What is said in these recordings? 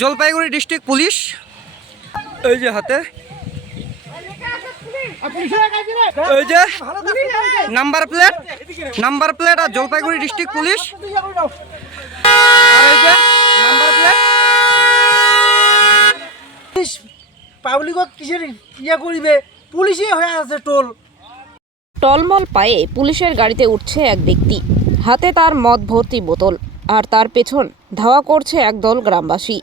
Jalpaiguri district police এই যে হাতে এই যে নাম্বার প্লেট আর জলপাইগুড়ি ডিস্ট্রিক্ট পুলিশ আর এই যে নাম্বার প্লেট পাবলিকত কিসের ইয়া করিবে পুলিশই হয়ে আছে টোল। টলমল পায়ে পুলিশের গাড়িতে উঠছে এক ব্যক্তি, হাতে তার মদ ভর্তি বোতল, আর তার পেছন ধাওয়া করছে একদল গ্রামবাসী।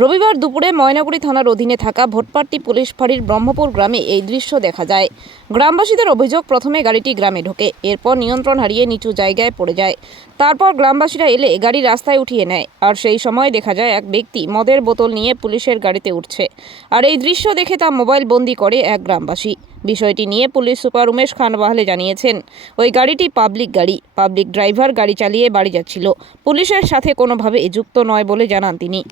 রবিবার দুপুরে ময়নাগুড়ি থানার অধীনে থাকা ভোটপাট্টি পুলিশ ফাঁড়ির ব্রহ্মপুর গ্রামে এই দৃশ্য দেখা যায়। গ্রামবাসীদের অভিযোগ, প্রথমে গাড়িটি গ্রামে ঢোকে, এরপর নিয়ন্ত্রণ হারিয়ে নিচু জায়গায় পড়ে যায়। তারপর গ্রামবাসীরা এলে গাড়ি রাস্তায় উঠিয়ে নেয়, আর সেই সময় দেখা যায় এক ব্যক্তি মদের বোতল নিয়ে পুলিশের গাড়িতে উঠছে। আর এই দৃশ্য দেখে তা মোবাইল বন্দি করে এক গ্রামবাসী। বিষয়টি নিয়ে পুলিশ সুপার উমেশ খান বাহলে জানিয়েছেন, ওই গাড়িটি পাবলিক ড্রাইভার গাড়ি চালিয়ে বাড়ি যাচ্ছিল, পুলিশের সাথে কোনোভাবে যুক্ত নয় বলে জানান তিনি।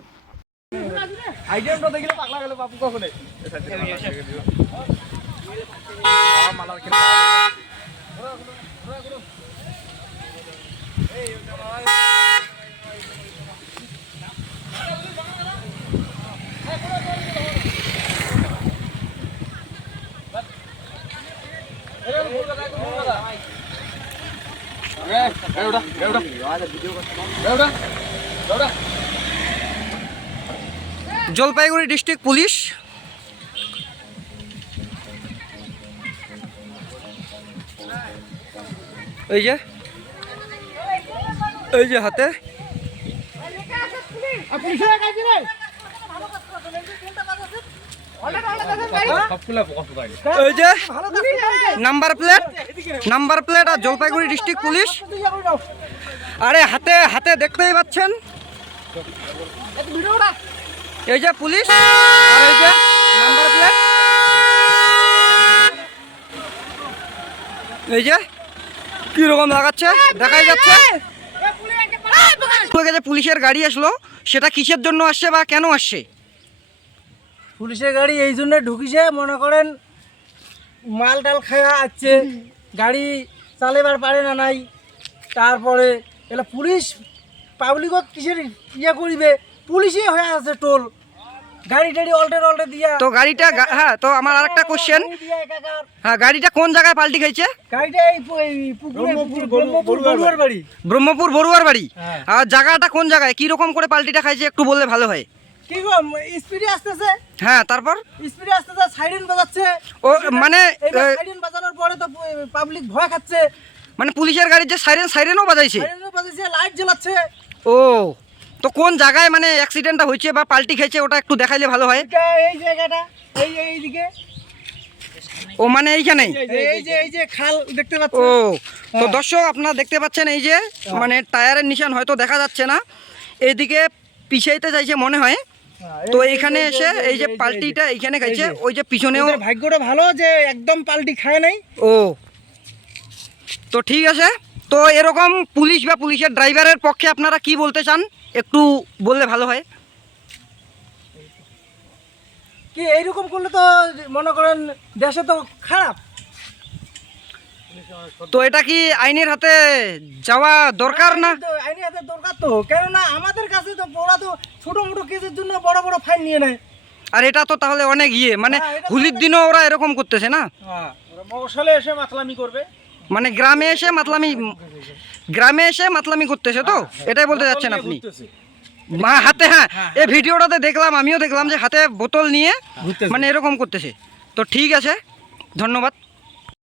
জলপাইগুড়ি ডিস্ট্রিক্ট পুলিশ এই যে হাতে এই যে নাম্বার প্লেট আর জলপাইগুড়ি ডিস্ট্রিক্ট পুলিশ। আরে হাতে হাতে দেখতেই পাচ্ছেন এই যে পুলিশ আর এই যে নাম্বার প্লেট। এই যে কি রকম লাগাচ্ছে দেখাই যাচ্ছে। পুলিশের গাড়ি আসলো, সেটা কিসের জন্য আসছে বা কেন আসছে? পুলিশের গাড়ি এই জন্য ঢুকিছে, মনে করেন মাল টাল খাওয়া আসছে, গাড়ি চালাবার পারে না নাই। তারপরে এলা পুলিশ পাবলিকত কিসের ইয়া করিবে পুলিশই হয়ে আছে টোল, গাড়ি টাড়ি অল্টে দিয়া। তো গাড়িটা হ্যাঁ, তো আমার আরেকটা কোশ্চেন, হ্যাঁ গাড়িটা কোন জায়গায় পাল্টি খাইছে? গাড়িটা এই ব্রহ্মপুর বড়ুয়ার বাড়ি। আর জায়গাটা কোন জায়গায়, কি রকম করে পাল্টিটা খাইছে একটু বললে ভালো হয়। কি গো স্পিডে আসতেছে? হ্যাঁ তারপর স্পিডে আসতেছে, সাইরেন বাজাচ্ছে। ও মানে সাইরেন বাজানোর পরে তো পাবলিক ভয় খাচ্ছে, মানে পুলিশের গাড়ির যে সাইরেনও বাজাইছে, লাইট জ্বালাচ্ছে। ও তো কোন জায়গায় মানে অ্যাক্সিডেন্টটা হয়েছে বা পাল্টি খাইছে ওটা একটু দেখাইলে ভালো হয়। এই জায়গাটা এইদিকে, ও মানে এইখানেই এই যে খাল দেখতে পাচ্ছেন। ও তো দর্শক আপনারা দেখতে পাচ্ছেন এই যে মানে টায়ারের নিশান হয়তো দেখা যাচ্ছে না, এইদিকে পিছাইতে চাইছে মনে হয়। তো এইখানে এসে এই যে পাল্টিটা এইখানে খাইছে, ওই যে পিছনেও। ভাগ্যটা ভালো যে একদম পাল্টি খায় নাই। ও তো ঠিক আছে। তো এরকম পুলিশ বা পুলিশের ড্রাইভারের পক্ষে আপনারা কি বলতে চান একটু বললে ভালো হয়। কি এইরকম করলে তো মনে করেন দেশে তো খারাপ। তো এটা কি আইনের হাতে যাওয়া দরকার না? আইনের হাতে দরকার তো, কেননা আমাদের কাছে তো ওরা তো ছোট মোটো কেসের জন্য বড় বড় ফাইন নিয়ে নেয়। আর এটা তো তাহলে অনেক মানে হোলির দিনও ওরা এরকম করতেছে না। মশালে এসে মাতলামি করবে, মানে গ্রামে এসে মাতলামি করতেছে। তো এটাই বলতে যাচ্ছেন আপনি? হাতে হ্যাঁ, এই ভিডিওটাতে দেখলাম, আমিও দেখলাম যে হাতে বোতল নিয়ে মানে এরকম করতেছে। তো ঠিক আছে, ধন্যবাদ।